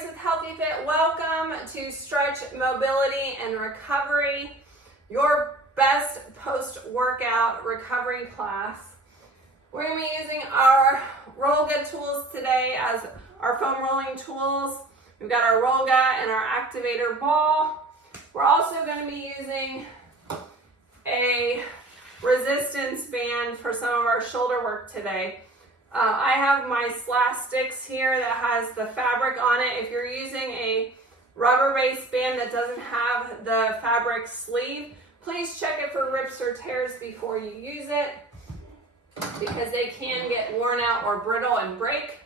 Grace with Healthy Fit. Welcome to Stretch, Mobility, and Recovery, your best post-workout recovery class. We're going to be using our Rollga tools today as our foam rolling tools. We've got our Rollga and our activator ball. We're also going to be using a resistance band for some of our shoulder work today. I have my Slastics here that has the fabric on it. If you're using a rubber-based band that doesn't have the fabric sleeve, please check it for rips or tears before you use it, because they can get worn out or brittle and break.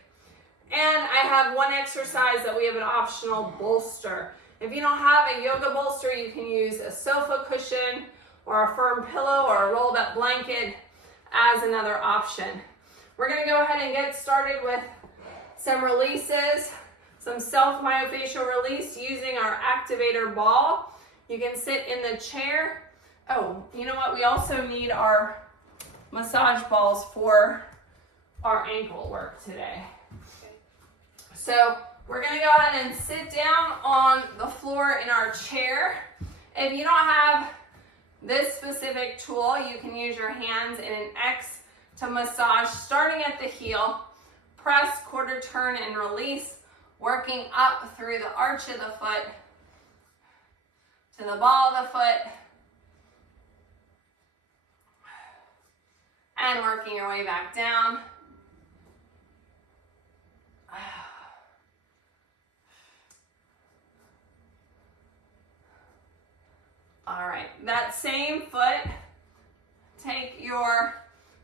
And I have one exercise that we have an optional bolster. If you don't have a yoga bolster, you can use a sofa cushion or a firm pillow or a rolled up blanket as another option. We're going to go ahead and get started with some releases, some self-myofascial release using our activator ball. You can sit in the chair. Oh, you know what? We also need our massage balls for our ankle work today. So we're going to go ahead and sit down on the floor in our chair. If you don't have this specific tool, you can use your hands in an X to massage, starting at the heel, press, quarter turn, and release, working up through the arch of the foot to the ball of the foot, and working your way back down. All right, that same foot, take your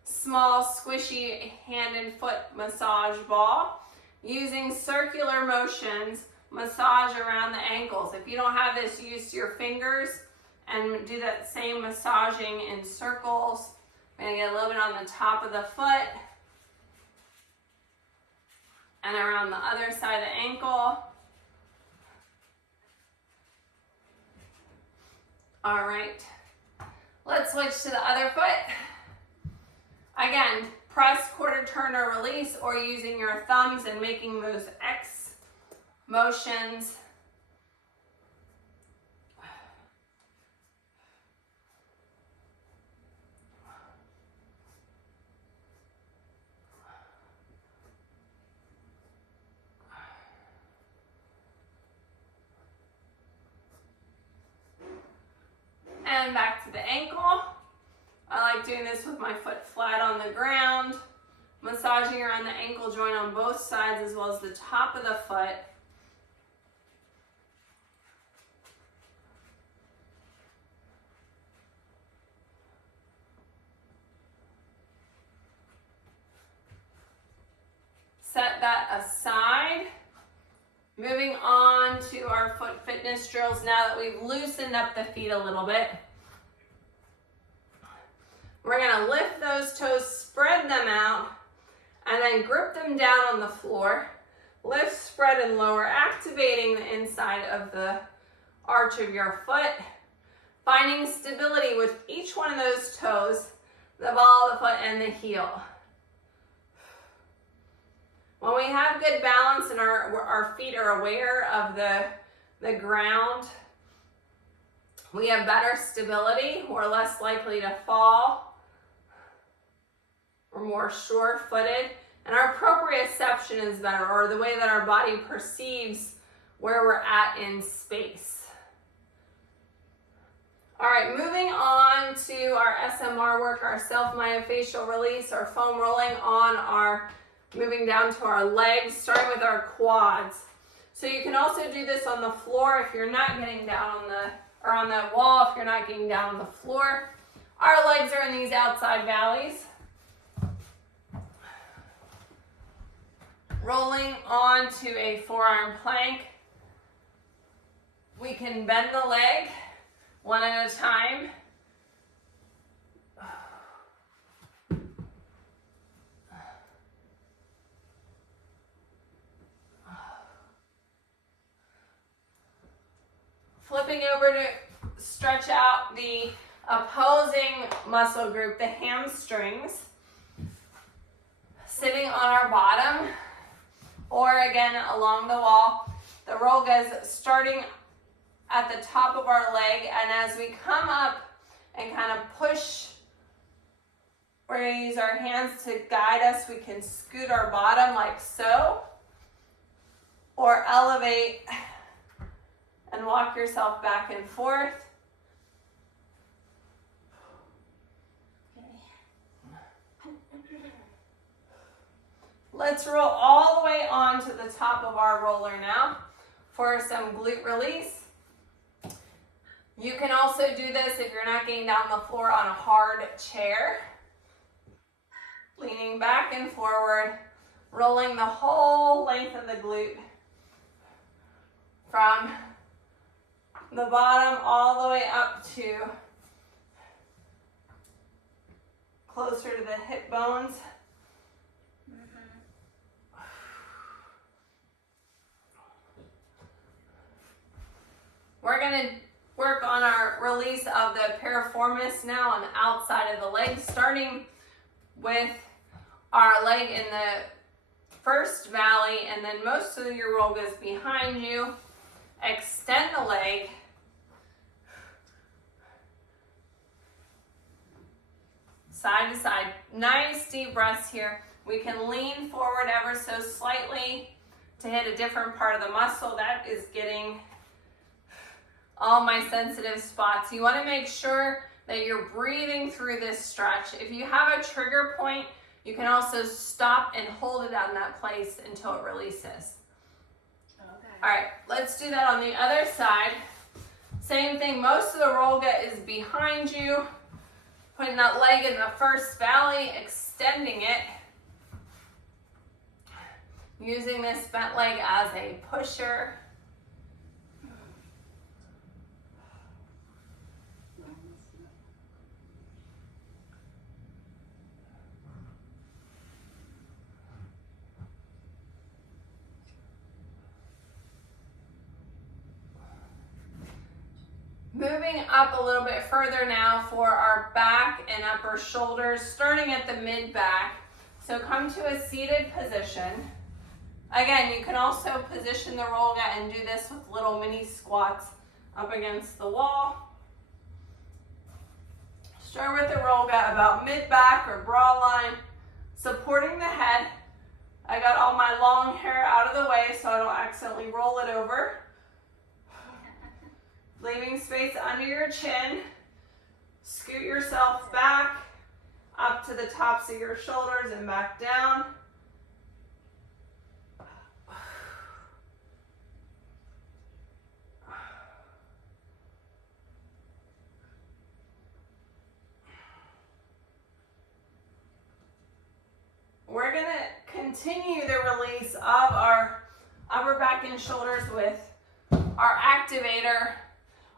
small squishy hand and foot massage ball, using circular motions, massage around the ankles. If you don't have this, use your fingers and do that same massaging in circles. I'm going to get a little bit on the top of the foot and around the other side of the ankle. All right, let's switch to the other foot. Again, press, quarter turn, or release, or using your thumbs and making those X motions. And back to the ankle. I like doing this with my foot flat on the ground, massaging around the ankle joint on both sides as well as the top of the foot. Set that aside. Moving on to our foot fitness drills now that we've loosened up the feet a little bit. We're going to lift those toes, spread them out, and then grip them down on the floor. Lift, spread, and lower, activating the inside of the arch of your foot. Finding stability with each one of those toes, the ball of the foot, and the heel. When we have good balance and our feet are aware of the ground, we have better stability. We're less likely to fall. We're more sure-footed, and our proprioception is better, or the way that our body perceives where we're at in space. All right, moving on to our SMR work, our self-myofascial release, our foam rolling on our, moving down to our legs, starting with our quads. So you can also do this on the floor if you're not getting down on the wall, if you're not getting down on the floor. Our legs are in these outside valleys. Rolling onto a forearm plank. We can bend the leg one at a time. Flipping over to stretch out the opposing muscle group, the hamstrings. Sitting on our bottom, or again along the wall. The Rolga is starting at the top of our leg, and as we come up and kind of push, we're going to use our hands to guide us. We can scoot our bottom like so, or elevate and walk yourself back and forth. Let's roll all the way onto the top of our roller now for some glute release. You can also do this if you're not getting down the floor on a hard chair. Leaning back and forward, rolling the whole length of the glute from the bottom all the way up to closer to the hip bones. We're going to work on our release of the piriformis now on the outside of the leg, starting with our leg in the first valley, and then most of your Rolga is behind you. Extend the leg. Side to side. Nice deep breaths here. We can lean forward ever so slightly to hit a different part of the muscle. That is getting all my sensitive spots. You want to make sure that you're breathing through this stretch. If you have a trigger point, you can also stop and hold it on that place until it releases. Okay. All right, let's do that on the other side. Same thing, most of the Rolga is behind you. Putting that leg in the first valley, extending it. Using this bent leg as a pusher. Moving up a little bit further now for our back and upper shoulders, starting at the mid-back. So come to a seated position. Again, you can also position the Rolga and do this with little mini squats up against the wall. Start with the Rolga about mid-back or brow line, supporting the head. I got all my long hair out of the way so I don't accidentally roll it over. Leaving space under your chin. Scoot yourself back up to the tops of your shoulders and back down. We're going to continue the release of our upper back and shoulders with our activator.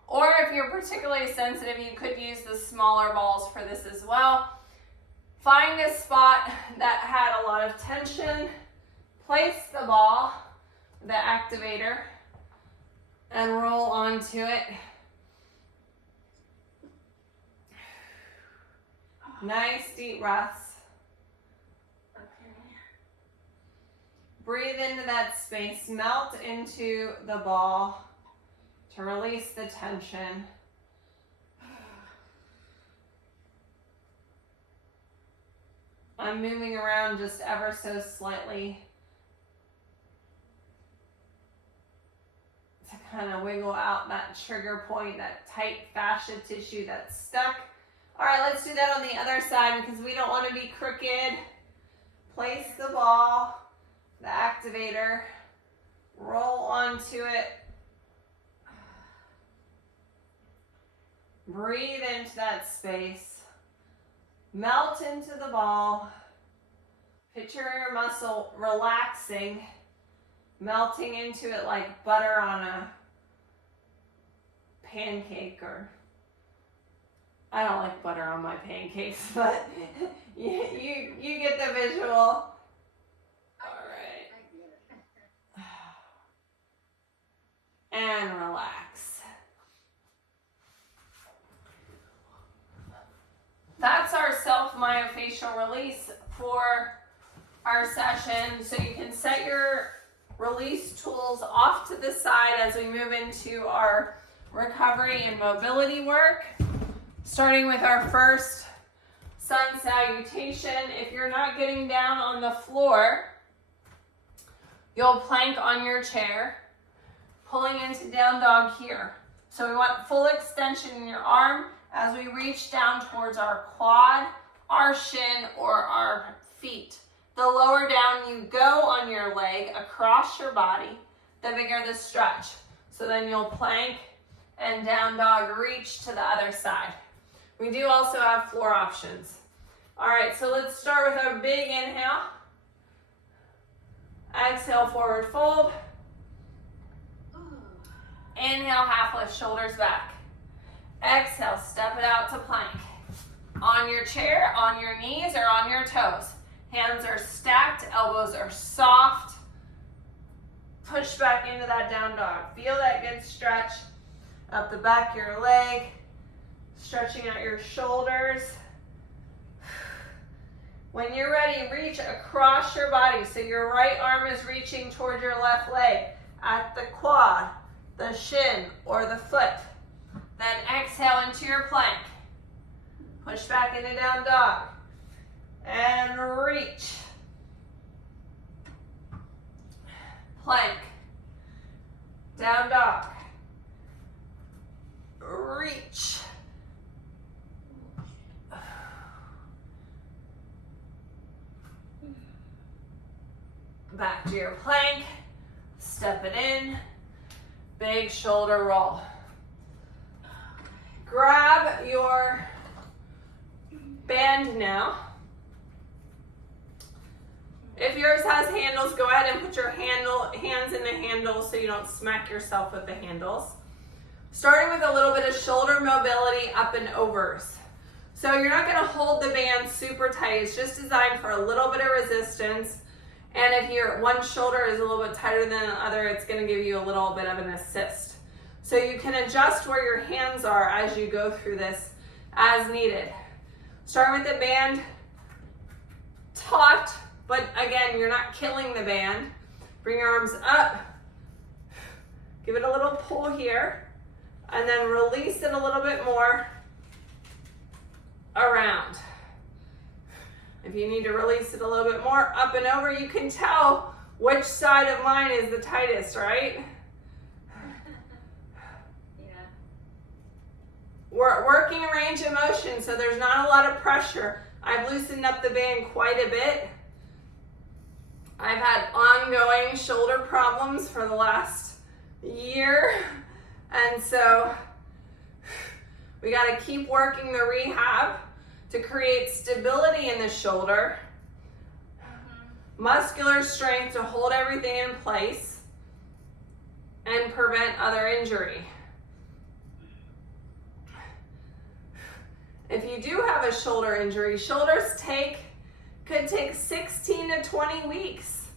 Or if you're particularly sensitive, you could use the smaller balls for this as well. Find a spot that had a lot of tension. Place the ball, the activator, and roll onto it. Nice deep breaths. Breathe into that space. Melt into the ball to release the tension. I'm moving around just ever so slightly to kind of wiggle out that trigger point, that tight fascia tissue that's stuck. All right, let's do that on the other side because we don't want to be crooked. Place the ball, the activator, roll onto it. Breathe into that space. Melt into the ball. Picture your muscle relaxing, melting into it like butter on a pancake, or I don't like butter on my pancakes, but you get the visual. All right. And relax. That's our self-myofascial release for our session. So you can set your release tools off to the side as we move into our recovery and mobility work. Starting with our first sun salutation. If you're not getting down on the floor, you'll plank on your chair, pulling into down dog here. So we want full extension in your arm as we reach down towards our quad, our shin, or our feet. The lower down you go on your leg across your body, the bigger the stretch. So then you'll plank and down dog, reach to the other side. We do also have floor options. All right, so let's start with our big inhale. Exhale, forward fold. Inhale, half lift, shoulders back. Exhale, step it out to plank. On your chair, on your knees, or on your toes. Hands are stacked, elbows are soft. Push back into that down dog. Feel that good stretch up the back of your leg, stretching out your shoulders. When you're ready, reach across your body. So your right arm is reaching toward your left leg at the quad, the shin, or the foot. Then exhale into your plank. Push back into down dog. And reach. Plank. Down dog. Reach. Back to your plank. Step it in. Big shoulder roll. Grab your band now. If yours has handles, go ahead and put your hands in the handles so you don't smack yourself with the handles. Starting with a little bit of shoulder mobility up and overs. So you're not going to hold the band super tight. It's just designed for a little bit of resistance. And if your one shoulder is a little bit tighter than the other, it's going to give you a little bit of an assist. So you can adjust where your hands are as you go through this as needed. Start with the band taut, but again, you're not killing the band. Bring your arms up. Give it a little pull here, and then release it a little bit more around. If you need to release it a little bit more up and over, you can tell which side of mine is the tightest, right? Yeah. We're working range of motion, so there's not a lot of pressure. I've loosened up the band quite a bit. I've had ongoing shoulder problems for the last year, and so we got to keep working the rehab to create stability in the shoulder, muscular strength to hold everything in place, and prevent other injury. If you do have a shoulder injury, shoulders could take 16 to 20 weeks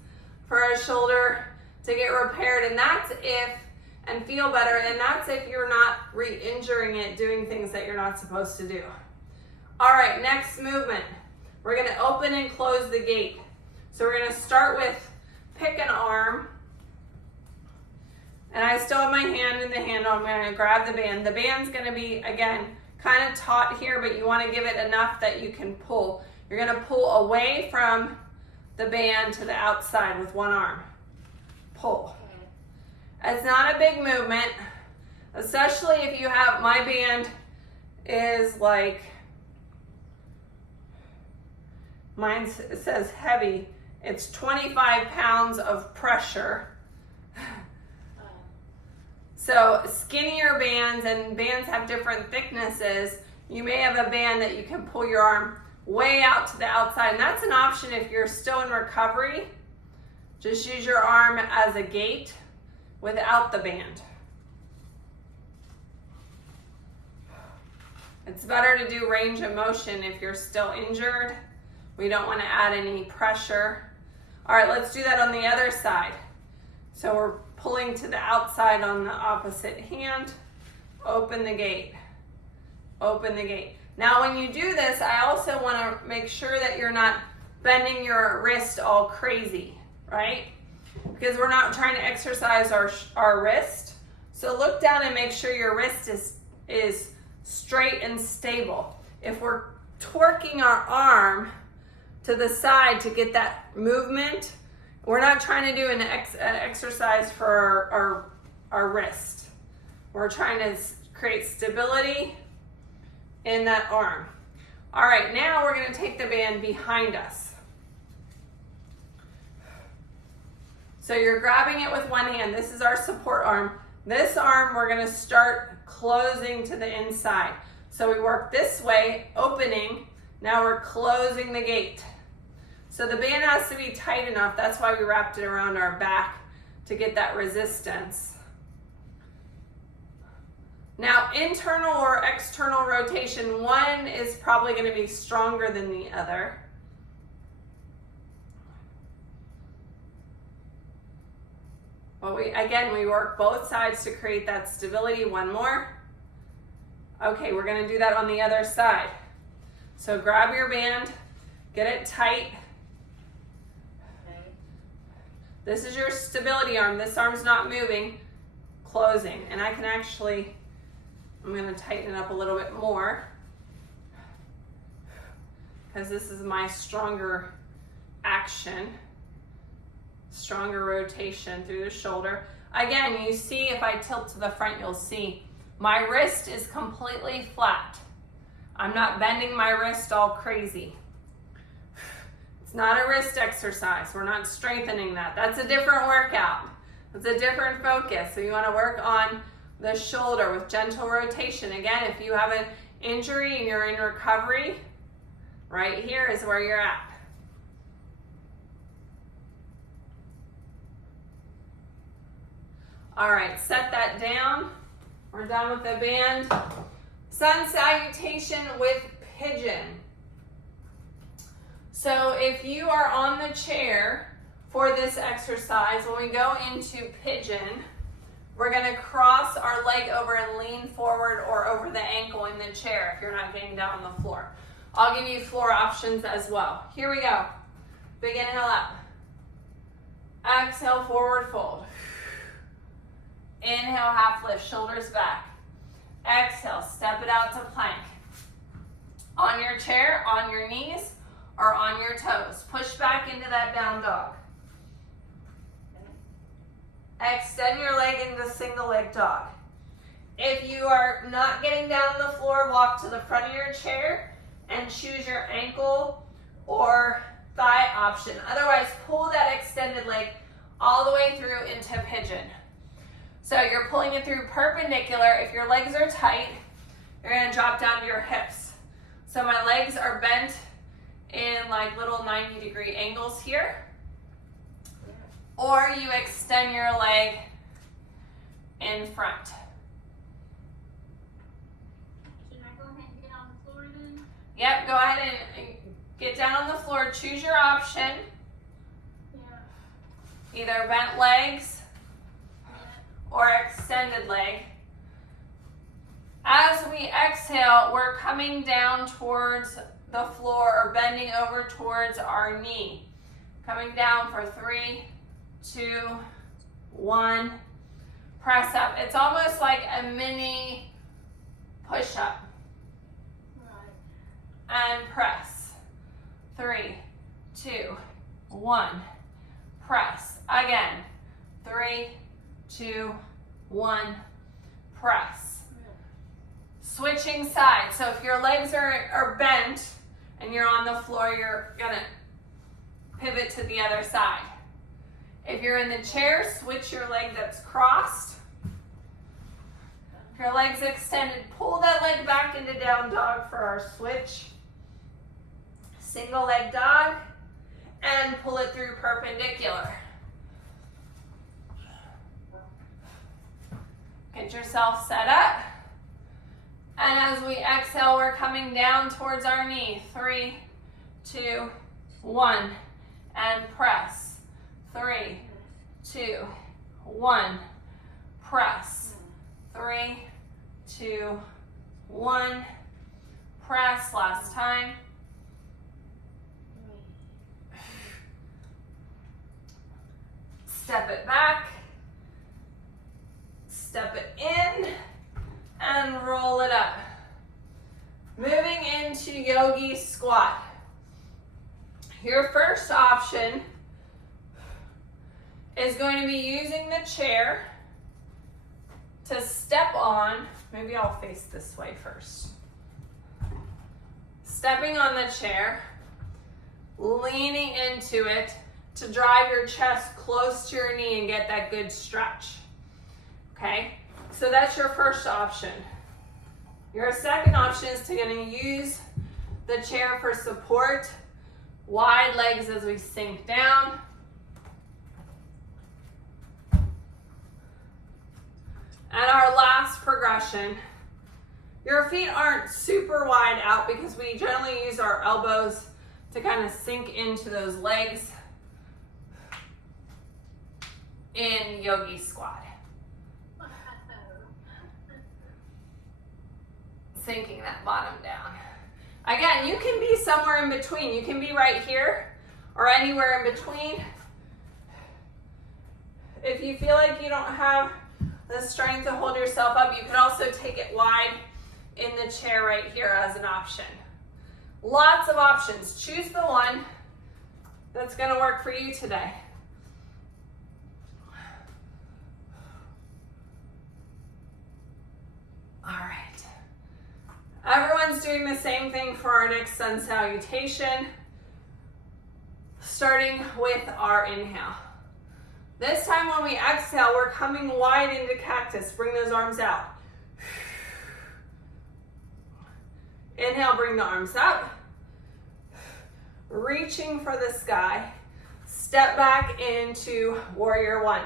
for a shoulder to get repaired, and that's and feel better, and that's if you're not re-injuring it doing things that you're not supposed to do. All right, next movement. We're gonna open and close the gate. So we're gonna start with pick an arm, and I still have my hand in the handle. I'm gonna grab the band. The band's gonna be, again, kind of taut here, but you wanna give it enough that you can pull. You're gonna pull away from the band to the outside with one arm. Pull. It's not a big movement, especially if you have, my band is like, mine says heavy. It's 25 pounds of pressure. So skinnier bands, and bands have different thicknesses. You may have a band that you can pull your arm way out to the outside, and that's an option if you're still in recovery. Just use your arm as a gate without the band. It's better to do range of motion if you're still injured. We don't want to add any pressure. All right, let's do that on the other side. So we're pulling to the outside on the opposite hand. Open the gate. Open the gate. Now when you do this, I also want to make sure that you're not bending your wrist all crazy, right? because we're not trying to exercise our wrist. So look down and make sure your wrist is straight and stable. If we're torquing our arm to the side to get that movement, we're not trying to do an exercise for our wrist. We're trying to create stability in that arm. All right, now we're going to take the band behind us. So you're grabbing it with one hand. This is our support arm. This arm, we're going to start closing to the inside. So we work this way, opening. Now we're closing the gate. So the band has to be tight enough. That's why we wrapped it around our back to get that resistance. Now, internal or external rotation, one is probably going to be stronger than the other. But we work both sides to create that stability. One more. Okay, we're going to do that on the other side. So grab your band, get it tight. This is your stability arm. This arm's not moving. Closing. And I can actually, I'm going to tighten it up a little bit more because this is my stronger action. Stronger rotation through the shoulder. Again, you see if I tilt to the front, you'll see my wrist is completely flat. I'm not bending my wrist all crazy. It's not a wrist exercise. We're not strengthening that. That's a different workout. It's a different focus. So you want to work on the shoulder with gentle rotation. Again, if you have an injury and you're in recovery, right here is where you're at. All right, set that down. We're done with the band. Sun salutation with pigeon. So if you are on the chair for this exercise, when we go into pigeon, we're going to cross our leg over and lean forward or over the ankle in the chair if you're not getting down on the floor. I'll give you floor options as well. Here we go. Big inhale up. Exhale, forward fold. Inhale, half lift, shoulders back. Exhale, step it out to plank. On your chair, on your knees, or on your toes. Push back into that down dog. Extend your leg into single leg dog. If you are not getting down on the floor, walk to the front of your chair and choose your ankle or thigh option. Otherwise, pull that extended leg all the way through into pigeon. So you're pulling it through perpendicular. If your legs are tight, you're going to drop down to your hips. So my legs are bent in like little 90-degree angles here. Or you extend your leg in front. Should I go ahead and get on the floor then? Yep, go ahead and get down on the floor. Choose your option. Yeah. Either bent legs or extended leg. As we exhale, we're coming down towards the floor or bending over towards our knee. Coming down for 3, 2, 1. Press up. It's almost like a mini push-up. Right. And press. 3, 2, 1. Press. Again. 3, 2, 1. Press. Switching sides. So if your legs are bent and you're on the floor, you're gonna pivot to the other side. If you're in the chair, switch your leg that's crossed. If your leg's extended, pull that leg back into down dog for our switch. Single leg dog, and pull it through perpendicular. Get yourself set up. And as we exhale, we're coming down towards our knee. 3, 2, 1. And press. 3, 2, 1. Press. 3, 2, 1. Press. Last time. Step it back, step it in, and roll it up. Moving into yogi squat. Your first option is going to be using the chair to step on. Maybe I'll face this way first. Stepping on the chair, leaning into it to drive your chest close to your knee and get that good stretch. Okay, so that's your first option. Your second option is to going to use the chair for support. Wide legs as we sink down. And our last progression, your feet aren't super wide out because we generally use our elbows to kind of sink into those legs in yogi squat. Sinking that bottom down. Again, you can be somewhere in between. You can be right here or anywhere in between. If you feel like you don't have the strength to hold yourself up, you can also take it wide in the chair right here as an option. Lots of options. Choose the one that's going to work for you today. All right. Everyone's doing the same thing for our next sun salutation, starting with our inhale. This time when we exhale, we're coming wide into cactus. Bring those arms out. Inhale, bring the arms up. Reaching for the sky. Step back into warrior one.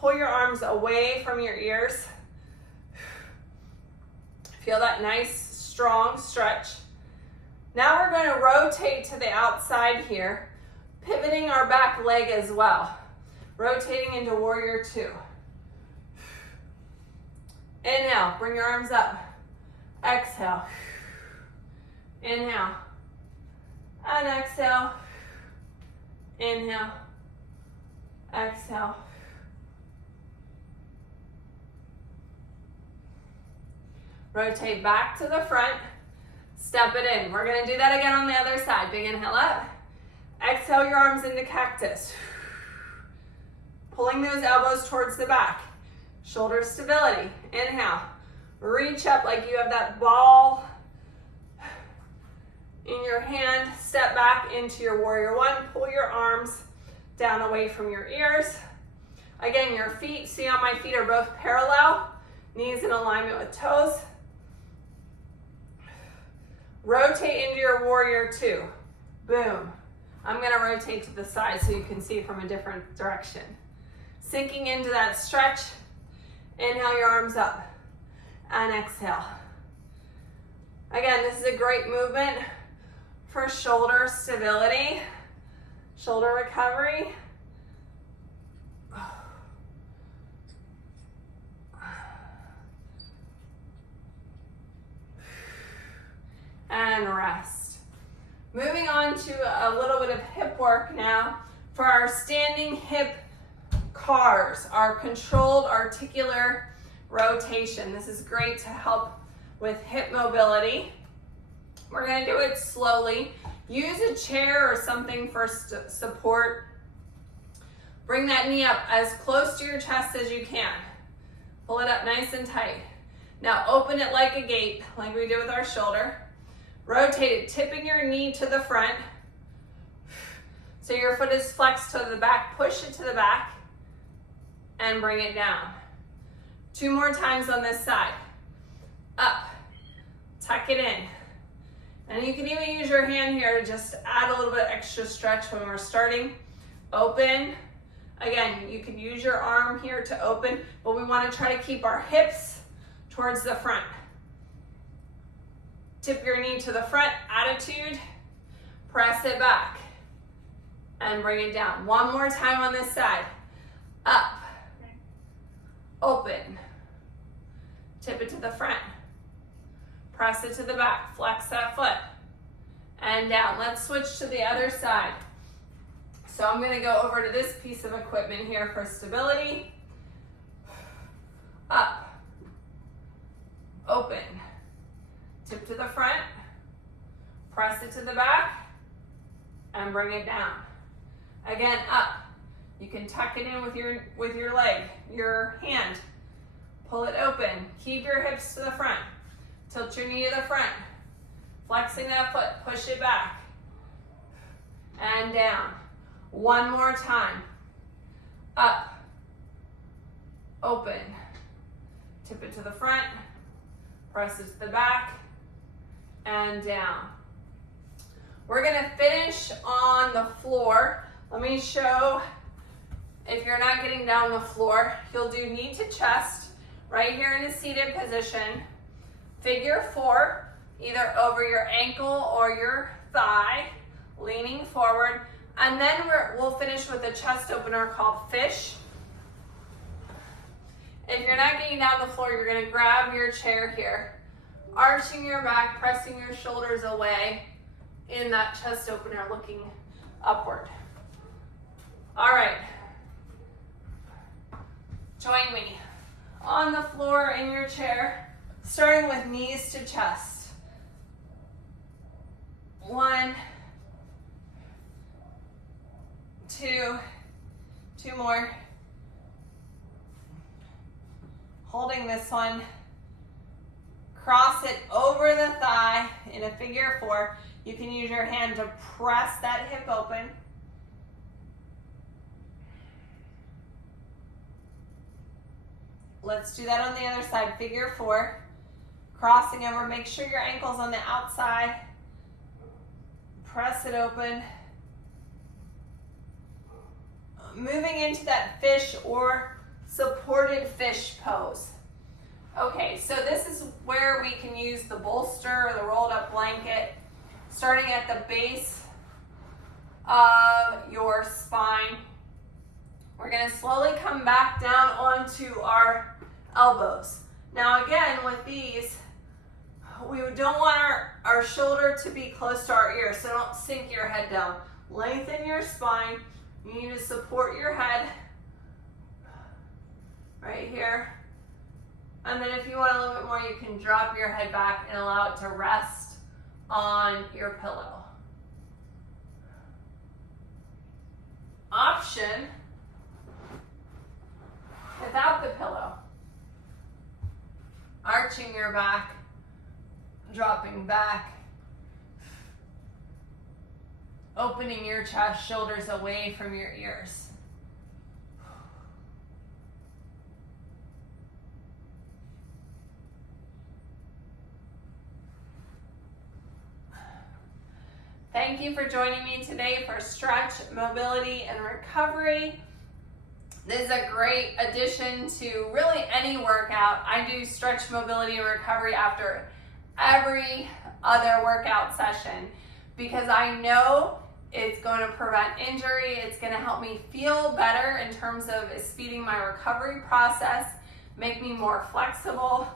Pull your arms away from your ears. Feel that nice, strong stretch. Now we're going to rotate to the outside here, pivoting our back leg as well. Rotating into warrior two. Inhale, bring your arms up. Exhale. Inhale. And exhale. Inhale. Exhale. Rotate back to the front. Step it in. We're going to do that again on the other side. Big inhale up. Exhale your arms into cactus. Pulling those elbows towards the back. Shoulder stability. Inhale. Reach up like you have that ball in your hand. Step back into your warrior one. Pull your arms down away from your ears. Again, your feet, see how my feet are both parallel. Knees in alignment with toes. Rotate into your warrior two. Boom. I'm going to rotate to the side so you can see from a different direction. Sinking into that stretch. Inhale your arms up and exhale. Again, this is a great movement for shoulder stability, shoulder recovery. And rest. Moving on to a little bit of hip work now for our standing hip CARs, our controlled articular rotation. This is great to help with hip mobility. We're going to do it slowly. Use a chair or something for support. Bring that knee up as close to your chest as you can. Pull it up nice and tight. Now open it like a gate, like we did with our shoulder. Rotate it, tipping your knee to the front. So your foot is flexed to the back. Push it to the back and bring it down. 2 more times on this side. Up, tuck it in. And you can even use your hand here to just add a little bit extra stretch when we're starting. Open. Again, you can use your arm here to open, but we want to try to keep our hips towards the front. Tip your knee to the front, attitude. Press it back and bring it down. 1 more time on this side. Up. Open. Tip it to the front. Press it to the back. Flex that foot. And down. Let's switch to the other side. So I'm going to go over to this piece of equipment here for stability. Up, open, tip to the front, press it to the back, and bring it down. Again, up. You can tuck it in with your leg, your hand. Pull it open. Keep your hips to the front. Tilt your knee to the front. Flexing that foot, push it back. And down. One more time. Up. Open. Tip it to the front. Press it to the back. And down. We're gonna finish on the floor. Let me show, if you're not getting down the floor, you'll do knee to chest, right here in a seated position. Figure 4, either over your ankle or your thigh, leaning forward. And then we'll finish with a chest opener called fish. If you're not getting down the floor, you're gonna grab your chair here, arching your back, pressing your shoulders away in that chest opener, looking upward. All right, join me on the floor in your chair, starting with knees to chest. 1, 2, 2 more. Holding this one, cross it over the thigh in a figure 4. You can use your hand to press that hip open. Let's do that on the other side, figure 4. Crossing over, make sure your ankle's on the outside. Press it open. Moving into that fish or supported fish pose. Okay, so this is where we can use the bolster or the rolled up blanket, starting at the base of your spine. We're gonna slowly come back down onto our elbows. Now again, with these, we don't want our shoulder to be close to our ear, so don't sink your head down. Lengthen your spine. You need to support your head right here. And then if you want a little bit more, you can drop your head back and allow it to rest on your pillow. Option, without the pillow. Arching your back, dropping back, opening your chest, shoulders away from your ears. Thank you for joining me today for Stretch, Mobility, and Recovery. This is a great addition to really any workout. I do stretch, mobility, and recovery after every other workout session because I know it's going to prevent injury. It's going to help me feel better in terms of speeding my recovery process, make me more flexible,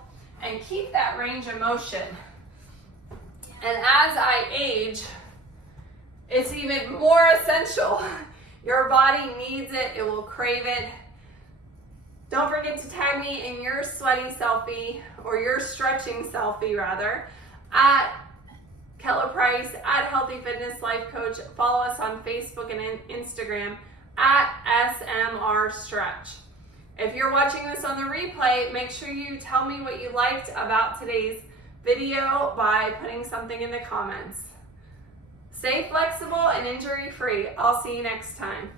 and keep that range of motion. And as I age, it's even more essential. Your body needs it. It will crave it. Don't forget to tag me in your sweaty selfie, or your stretching selfie rather, at Kella Price, at Healthy Fitness Life Coach. Follow us on Facebook and Instagram at SMR Stretch. If you're watching this on the replay, make sure you tell me what you liked about today's video by putting something in the comments. Stay flexible and injury-free. I'll see you next time.